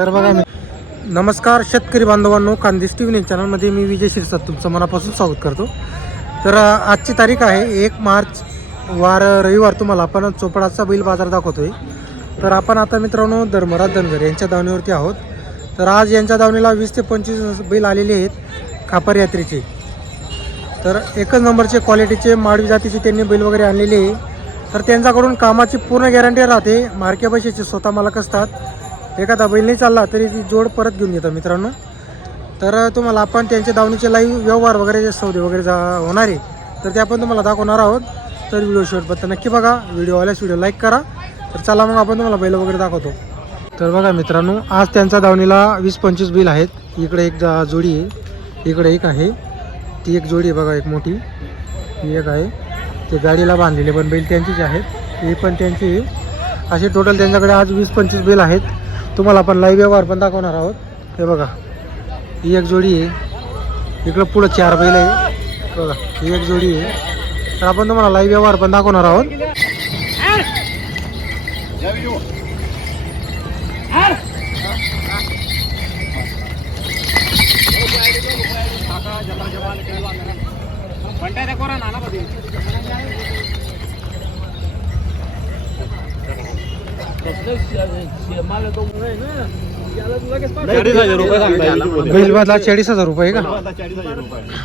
तर बघा नमस्कार शेतकरी बांधवांनो, खानदेश टी व्ही न्यूज चॅनलमध्ये मी विजय शिरसाट तुमचं मनापासून स्वागत करतो. तर आजची तारीख आहे 1 मार्च वार रविवार. तुम्हाला आपण चोपडाचा बैल बाजार दाखवतोय. तर आपण आता मित्रांनो धर्मराज धनगर यांच्या दावणीवरती आहोत. तर आज यांच्या दावणीला 20 ते 25 बैल आलेले आहेत खापर यात्रेचे. तर एकच नंबरचे क्वालिटीचे माडवी जातीचे त्यांनी बैल वगैरे आणलेले आहे. तर त्यांच्याकडून कामाची पूर्ण गॅरंटी राहते. मार्के पैशाचे स्वतः मालक असतात. एखादा बैल नाही चालला तरी ती जोड परत घेऊन येतात मित्रांनो. तर तुम्हाला आपण त्यांच्या दावणीचे लाईव्ह व्यवहार वगैरे जे सौदे वगैरे होणार आहे तर ते आपण तुम्हाला दाखवणार आहोत. तर व्हिडिओ शेवटपर्यंत नक्की बघा. व्हिडिओ आल्यास व्हिडिओ लाईक करा. तर चला मग आपण तुम्हाला बैल वगैरे दाखवतो. तर बघा मित्रांनो, आज त्यांच्या दावणीला 20-25 बैल आहेत. इकडे एक जोडी आहे, इकडे एक आहे, ती एक जोडी आहे बघा, एक मोठी ही एक आहे. ते गाडीला बांधलेले पण बैल त्यांचीच आहेत, हे पण त्यांची. असे टोटल त्यांच्याकडे आज 20-25 बैल आहेत. तुम्हाला आपण लाईव्ह व्यवहार पण दाखवणार आहोत. हे बघा, ही एक जोडी आहे, इकडं पुढं 4 बैल आहे बघा, ही एक जोडी आहे. तर आपण तुम्हाला लाईव्ह व्यवहार पण दाखवणार आहोत. बैल बदला 40,000 रुपये का?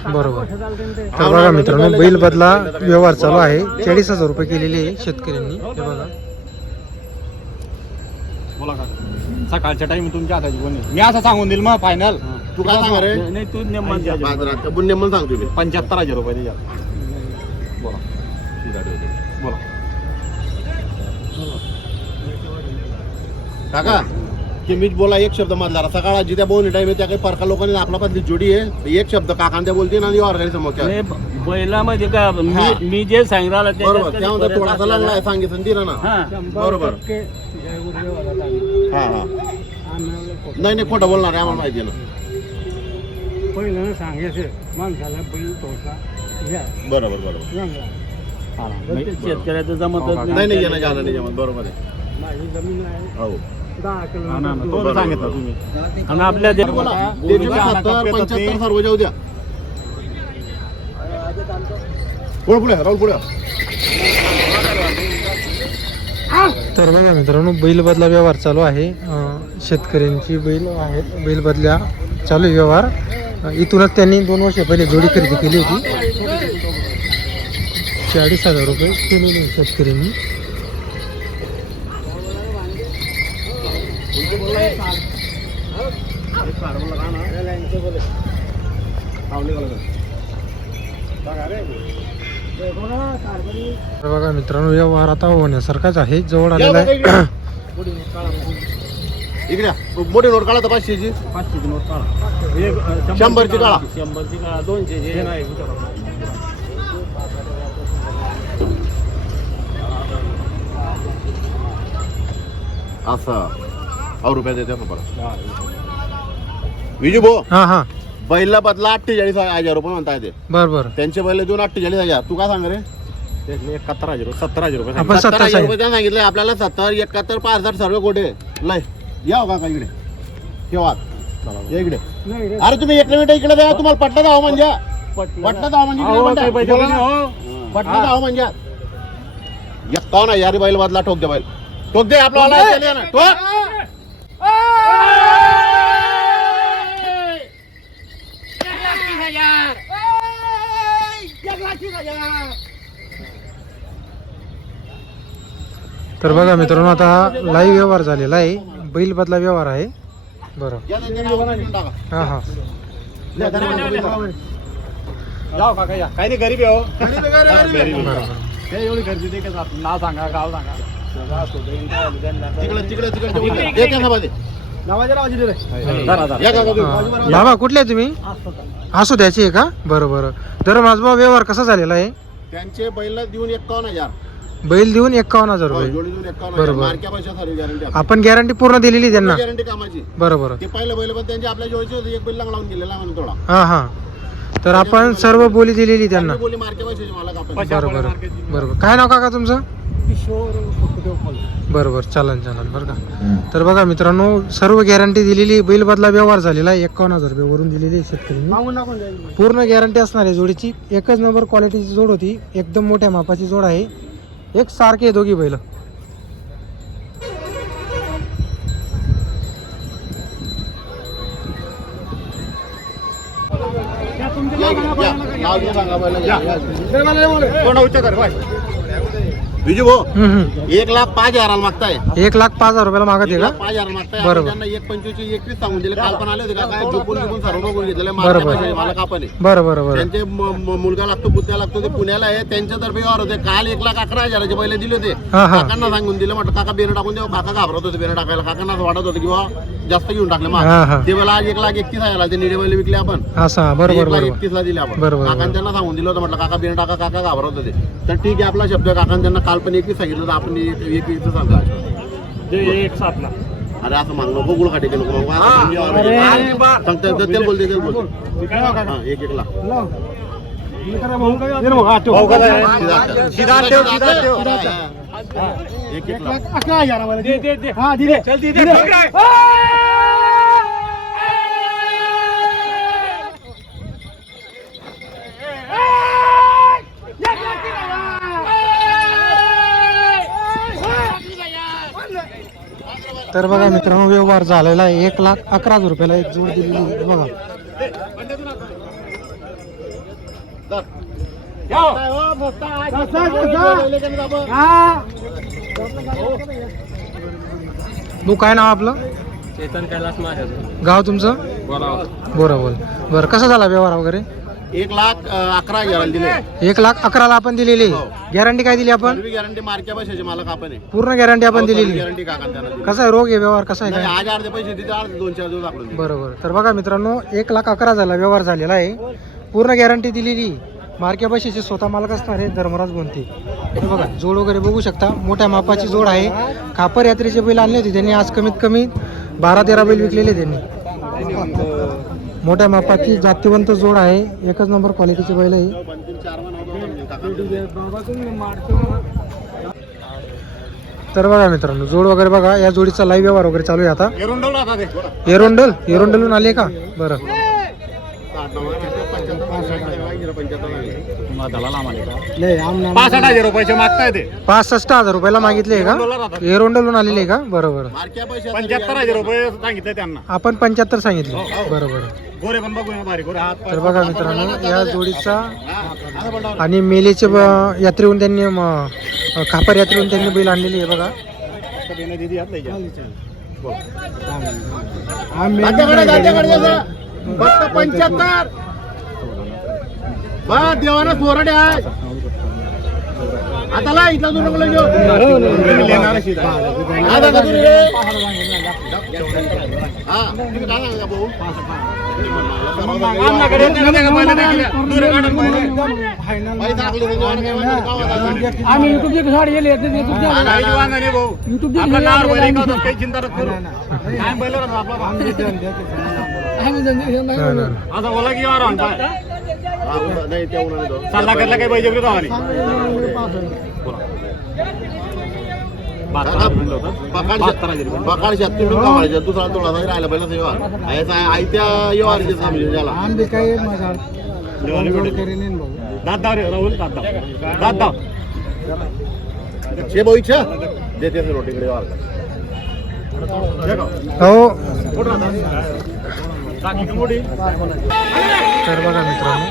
बरोबर. तर बघा मित्रांनो, बैल बदला व्यवहार चालू आहे. 40,000 रुपये केलेले आहे शेतकऱ्यांनी. हे बघा, सकाळच्या टाइम तुमच्या हाताची कोणी मी असं सांगून देईल मग फायनल. तू काय सांग रे? नाही तू बाजारात बुन्नेमन सांगतो मी 75,000 रुपये द्या. बोला बोला काका की मीच बोला एक शब्द मधला सकाळ जिथे बोलणी टाइम आहे त्या काही परका लोकांनी आपला पद्धती जोडी आहे. एक शब्द काकांच्या बोलते ना ऑर्गनाइज समोर बैलामध्ये का मी जे सांगितलं बरोबर. त्यामध्ये थोडासा लागला सांगितलं दिलं ना बरोबर. हा हा नाही नाही खोटं बोलणार आहे आम्हाला माहिती आहे ना. पहिलं सांगायचं माणसाला बैल थोडसा बरोबर बरोबर. शेतकऱ्याचं जमत नाही नाही येणं जाणं नाही जमत. बरोबर आहे. माझी जमीन आहे हो 10 किलोमीटर. सांगितलं तुम्ही आणि आपल्या 75 सर्व जाऊ द्या. पुढे पुढे राहुल पुढे. तर बघा मित्रांनो, बैल बदला व्यवहार चालू आहे. शेतकऱ्यांची बैल आहेत, बैल बदल्या चालू व्यवहार. इथूनच त्यांनी 2 वर्ष पहिले जोडी खरेदी केली होती. 40,000 रुपये केलेले शेतकऱ्यांनी. तर बघा मित्रांनो, व्यवहार आता होण्यासारखाच आहे, जवळ आलेला आहे. इकडे मोठी नोट काढा 500ची 500ची नोट काढा. 100ची काढा. 100ची काढा. 200ची नाही असं ₹100 देते विजू भाऊ. हा हा बैला बदला 48,000 रुपये म्हणताय ते. बरोबर. त्यांचे बैल देऊन 48,000. तू काय सांग रे? 71,000 रुपये आपण 70,000 रुपये त्यांना सांगितले आपल्याला. 70, 71, 65 सर्व कोठे लय या हो का इकडे केव्हा या इकडे. अरे तुम्ही 1 मिनिट इकडे द्या. तुम्हाला पटलं जावं म्हणजे पटलं जावं म्हणजे पटलं जावं म्हणजे 51,000 बैल बदला. ठोक दे बैल, ठोक दे आपला ठोक. तर बघा मित्रांनो, आता लाईव्ह व्यवहार झालेला आहे. बैल बदला व्यवहार आहे. बरं. हा हा जाऊ काका या. काही नाही गरीब आहे हो. बरोबर. ते एवढी गर्दी दे का नाव सांगा गाव सांगा. तिकडे तिकडे तिकडे बाबा कुठले आहे तुम्ही? असू द्यायची आहे का? बरं बरं. तर माझा व्यवहार कसा झालेला आहे? त्यांचे बैल देऊन 51,000. बैल देऊन 51,000 रुपये. जोडी देऊन 51,000. बरोबर. मार्क्या पैशा सारी गॅरंटी आपण गॅरंटी पूर्ण दिलेली त्यांना. गॅरंटी कामाची. बरोबर. ते पहिलं बैल पण त्यांची आपल्या जोडीचे होते. एक बैल लावून दिलेला म्हणून थोडा. हा हा. तर आपण सर्व बोली दिलेली त्यांना. बोली मार्क्या पैशाची मला कापड. बरोबर बरोबर. काय नाव काका तुमचं? बरोबर, चालन बरं का. तर बघा मित्रांनो, सर्व गॅरंटी दिलेली, बैल बदला व्यवहार झालेला आहे. 51,000 रुपये वरून दिलेली आहे शेतकऱ्यांनी. पूर्ण गॅरंटी असणार आहे जोडीची. एकच नंबर क्वालिटीची जोड होती, एकदम मोठ्या मापाची जोड आहे. एक सारखे दोघी बैल. नाव घेऊन सांगा पहिलं. तोंड उच्च कर बाय. बिजू भाऊ 1,05,000 मागताय. 1,05,000 रुपयाला मागत आहे का? 1,05,000 मागताय. बरोबर. त्यांना 1,25 21 सांगून दिले. काल पण आले होते का काय झोपून सर्व बघून घेतलेले. बरोबर. मला कापणे बरं. त्यांचे मुलगा लागतो, पुत्या लागतो, ते पुण्याला आहे. त्यांच्यातर्फे व्यवहार होते. काल 1,11,000 पहिले दिले होते. हा. काकांना सांगून दिलं. म्हटलं काका बेन टाकून देऊ. काका घाबरत होते बेन टाकायला. काकांना असं वाटत होतं किंवा जास्त घेऊन टाकले मग हा. ते मला आज 1,31,000 ते निडे बैल विकले आपण. असा बरोबर 1,31,000 दिले आपण. बरोबर. काकांना त्यांना सांगून दिलं होतं. म्हटलं काका बेन टाका. काका घाबरत होते. तर ठीक आहे, आपला शब्द. काकांना त्यांना काल पण 21 सांगितलं होतं. आपण 21 सांगा. अरे असं मागणं नको, गुळखाटी केलं नको. तेल बोलते 1 लाख. सीधा ठेव. 1 लाख. तर बघा मित्रांनो, व्यवहार झालेला आहे. 1,11,000 रुपयाला एक जोड दिलेली आहे. बघा तू काय नाव आपलं? चेतन कैलास माझ्या. गाव तुमचं? बरोबर. बरं, कसा झाला व्यवहार वगैरे? 1,11,000 दिले. 1,11,000 आपण दिलेली. गॅरंटी काय दिली आपण? गॅरंटी मार्क्या पैशाची मला आपण पूर्ण गॅरंटी आपण दिलेली. गॅरंटी काका त्यांना कसा आहे रोग आहे, व्यवहार कसा आहे काय? आज अर्धे पैसे तिथे 2-4 दिवस दाखवून दिले. बरोबर. तर बघा मित्रांनो, 1,11,000 झाला व्यवहार झालेला आहे. पूर्ण गॅरंटी दिलेली. मार्क्या पैशाचे स्वतः मालक असणार आहे धर्मराज गोंते. हे बघा, जोड वगैरे बघू शकता. मोठ्या मापाची जोड आहे. खापर यात्रेचे बैल आणले होते त्यांनी. आज कमीत कमी 12-13 बैल विकलेले त्यांनी. मोठ्या मापाची जातीवंत जोड आहे. एकच नंबर क्वालिटीचे बैल आहे. तर बघा मित्रांनो, जोड वगैरे बघा. या जोडीचा लाईव्ह व्यवहार वगैरे चालू आहे आता. एरोंडल आले का? बरं. दलाल आम्हाला 65,000 रुपयाचे मागताय ते. 65,000 रुपयाला मागितले का? एरोंडलून आलेले आहे का? बरोबर. मार्क्या पैसे 75,000 रुपये सांगितले त्यांना. आपण 75 सांगितले. बरोबर. गोरे पण बघू भारी गोरे हात. तर बघा मित्रांनो, या जोडीचा आणि मेलेचे यात्रेहून त्यांनी खापर यात्रेहून त्यांनी बैल आणलेली आहे बघा. फक्त 75. बस देवाना सोरडे आहे. आता ला इथला दूर नको घेऊ. आम्ही युट्यूबची गाडी गेली आता ओला की वार नाही त्या उन्हाने सल्ला करला काही पाहिजे बकाळ शेतकरी दुसरा थोडा राहिला पहिला सेवा आयत्या येवारचे समजून त्याला आम्ही काही दादा शे भाऊ इच्छा देते रोटीकडे वार हो. तर बघा मित्रांनो,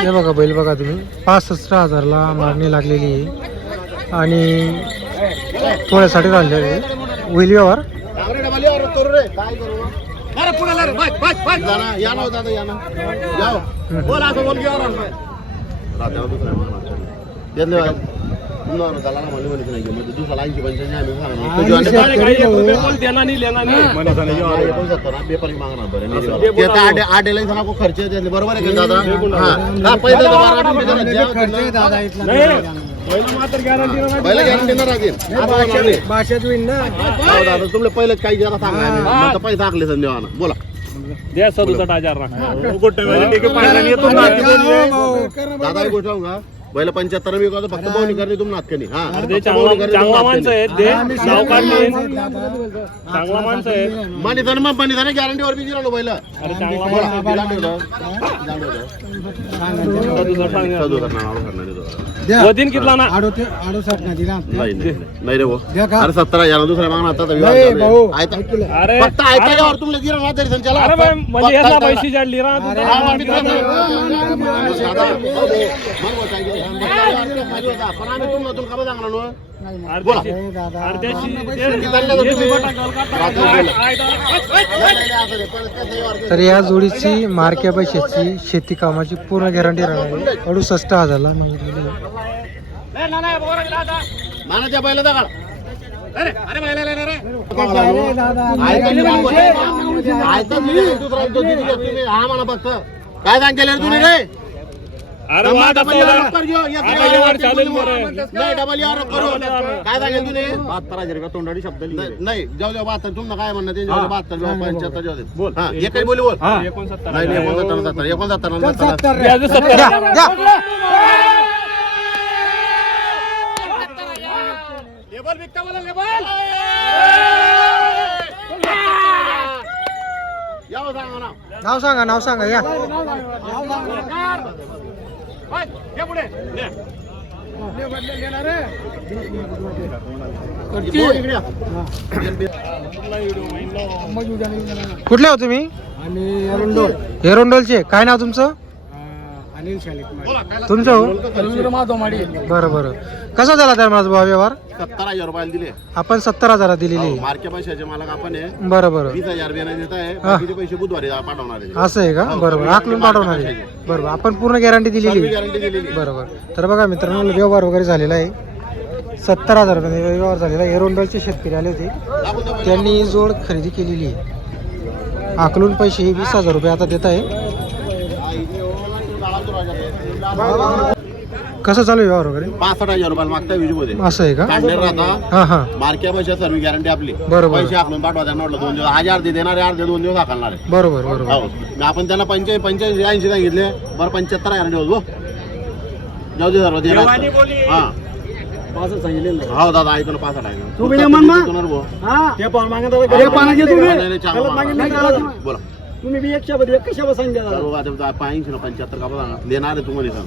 हे बघा बैल बघा तुम्ही. 65,000ला मागणी लागलेली आहे आणि थोड्यासाठी राहिलेली आहे. होईल व्यवहार. या ना दादा या ना या बोल असं बोल की दुसरा 80 खर्च बरोबर आहे का दादा? पहिला गॅरंटी ना राहतील भाषेत होईल ना. दादा तुमले पहिलेच काही जरा सांगा पैसे टाकले संदेवाना बोला. द्या 67,000 दादा एक गोष्ट सांगू का पहिलं 75 मी करतो फक्त बोवणी करते तुम्ही नातकनी हा चांगला माणसं आहेत ते नाव काढले चांगला माणसं आहेत मनी गॅरंटी वर बिजी राहिलो पहिलं अरे चांगला वजन कितला ना नाही रे भाऊ अरे 70,000 दुसऱ्या मागणार अरे फक्त ऐकायला तुम्ही दिला ना तरी संचाला अरे बाई, म्हणजे यातला पैसे जाडली ना पण आम्ही तुम्हाला का सांगणार तर या जोडीची मार्क्या पैशाची शेती कामाची पूर्ण गॅरंटी राहणार आहे. 68,000 ला मागितलेली आहे. मानाच्या बैला दगड हा म्हणा फक्त काय सांगेल तुम्ही रे अरे वा, डबल चालेल बरं. नाही डबल यावर करू काय सांगेल तुम्ही 72,000 रुपये तोंडाडी शब्द नाही जाऊ द्या 72 तुमचं काय म्हणणं ते 72 75 जाऊ दे बोल हा एक काही बोली बोल 69 नाही 69 व्याज 70. लेबल विकता मला लेबल यावं सांगा ना नाव सांगा या कुठले हो तुम्ही एरोंडोलचे काय नाव तुमचं तुमचं हो बरं बरं कसा झाला त्या माझा भाव व्यवहार 70,000 रुपयाला दिले आपण 70,000 दिलेली आहे. मार्के पैशाचे मालक आपण आहे बरं बरं 20,000 बिना देत आहे बाकीचे पैसे बुधवारी पाठवणार आहे असं आहे का बरोबर आकलून पाठवणार आहे बरोबर आपण पूर्ण गॅरंटी दिलेली आहे. गॅरंटी दिलेली बरोबर तर बघा मित्रांनो व्यवहार वगैरे झालेला आहे 70,000 रुपये व्यवहार झालेला आहे. एरोंडलचे शेतकरी आले होते त्यांनी जोड खरेदी केलेली आहे आकलून पैसे 20,000 रुपये आता देत आहे. कसं चालू आहे व्यवहार वगैरे 65,000 रुपयाला मागता विजूमध्ये असं आहे का काढणार राहता हा हा मार्के पैशा सर्व गॅरंटी आपली बरोबर. पैसे आपण पाठवा त्यांना म्हटलं 2 दिवस आज अर्धे देणार आहे अर्धे 2 दिवस हाकलणार आहे बरोबर बरोबर हो मी आपण त्यांना 85 80 सांगितले बरं 75,000 दिवस भाऊ जाऊ दे सर्व देणार हा हो दादा ऐकून 65 आहे बोला तुम्ही बी 100 कशावर सांगा सर्व आता 80 ना 75 का बघा देणार आहे तुम्हाला सांग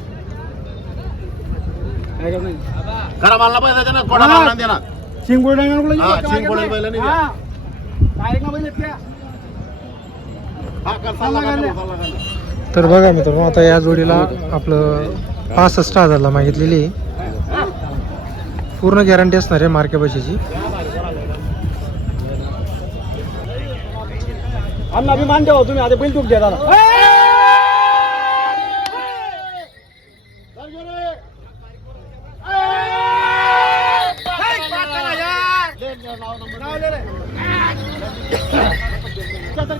खरा मालला पैसा देणार थोडा मालला देणार चिंगुड हा चिंगोळी बैल नाही द्या. हा कर सल्ला कर. तर बघा मित्रांनो आता या जोडीला आपलं 65,000 ला मागितलेली आहे. पूर्ण गॅरंटी असणार आहे मार्के पैशाची अण्णा बी मान ठेवा तुम्ही आता बैल तूप द्या दादा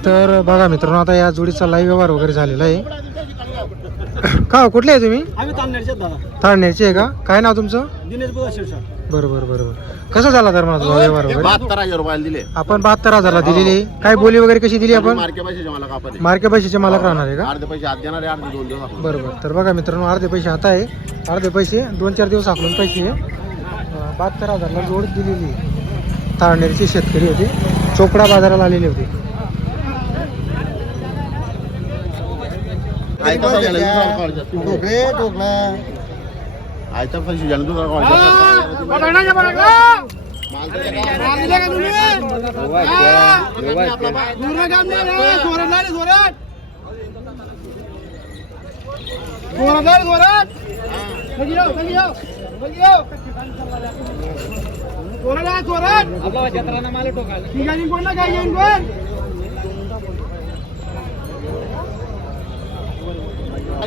तर बघा मित्रांनो आता या जोडीचा लाईव्ह व्यवहार वगैरे झालेला आहे. का कुठले आहे तुम्ही आम्ही तांदळाचे दादा थाळनेरचे आहे का काय नाव तुमचं दिनेश बुधा शिरसाट बरोबर बरोबर कसं झाला तर माझा व्यवहार वगैरे 72,000 रुपयाला दिले आपण 72,000 ला दिलेली आहे. काय बोली वगैरे कशी दिली आपण मार्के पैशाचे मालक आपण मार्के पैशाचे मालक राहणार आहे का अर्धे पैसे आज देणार आहे अर्धे 2 दिवस हाकलणार. बरोबर तर बघा मित्रांनो अर्धे पैसे आता आहे अर्धे पैसे 2-4 दिवस आखलून पैसे 72,000 ला जोड दिलेली आहे. थाळनेरचे शेतकरी होते चोपडा बाजाराला आलेले होते. आयता पैसे दुसरा कॉल जातो. आयता पैसे जाणून दुसरा कॉल जातो. माल तर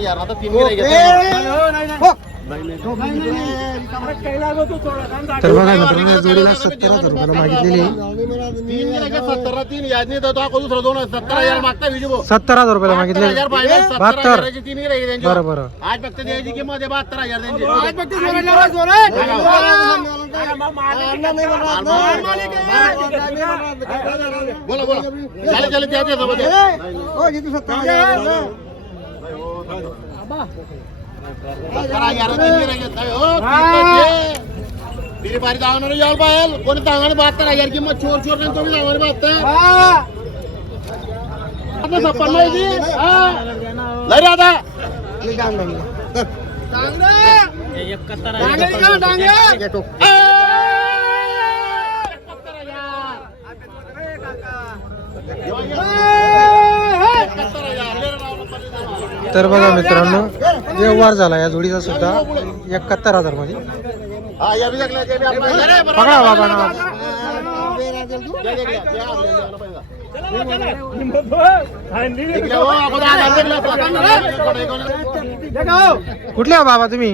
यार आता 3 नाही घेतले तर बघा मित्रांनो या जोडीला 70,000 रुपयाला मागितलेली आहे. 3 गिरायक 70 3 यादनी तर तो दुसरा 2 70,000 मागता विजू भाऊ. 70,000 रुपयाला 70,000 मागितलेली पाहिजे, 72. 70,000 3 गिरायक त्यांची. बरं बरं आज फक्त द्यायची किंमत आहे 72,000 त्यांची. बोला बोला चालेल चालेल द्या द्या सोबत द्या. 70,000 3 गिरायक आहेत. हो, तिरी बारी धावणार याल पाहिजे कोणी सांगणार 72,000 किंमत चोर चोर नाही तुम्ही सांगणार 72. आता 56 आहे ती. लय रे आता तर बघा मित्रांनो व्यवहार झाला या जोडीचा सुद्धा 71,000 मध्ये. हा या बी लागल्या, त्या बी आपल्या. अरे, बरोबर. पकडा बाबा ना. द्या, द्या, द्या, द्या आपल्याला पहिला. आणि इकडे हो, आपण आज आणलेलं असतं. कुठले हो बाबा तुम्ही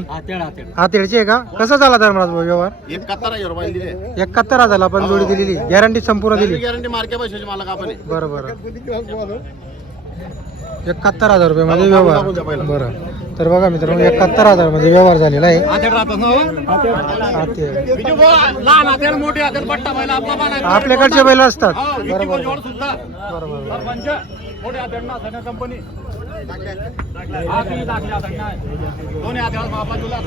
हातेडचे आहे का? कसा झाला धर्मराज भाऊ व्यवहार? 71,000 रुपये दिले. 71,000 आपण जोडी दिलेली गॅरंटी संपूर्ण दिली. गॅरंटी मार्के पैशाची मालक आपण आहे. बरं बरं 71,000 रुपये मध्ये व्यवहार. बरं तर बघा मित्रांनो 71,000 मध्ये व्यवहार झालेला आहे. हातेड राहतात ना हो? हाते बिजू भाऊ, लहान हातेड मोठे हातेड पट्टा पहिला आपला बाण आहे. आपल्याकडचे बैल असतात. हो, विकी बरोबर भाऊ जोड सुद्धा. बरोबर सरपंच मोठे हातेड ना सगळ्या कंपनी दोन्ही हातेड बाबा तुला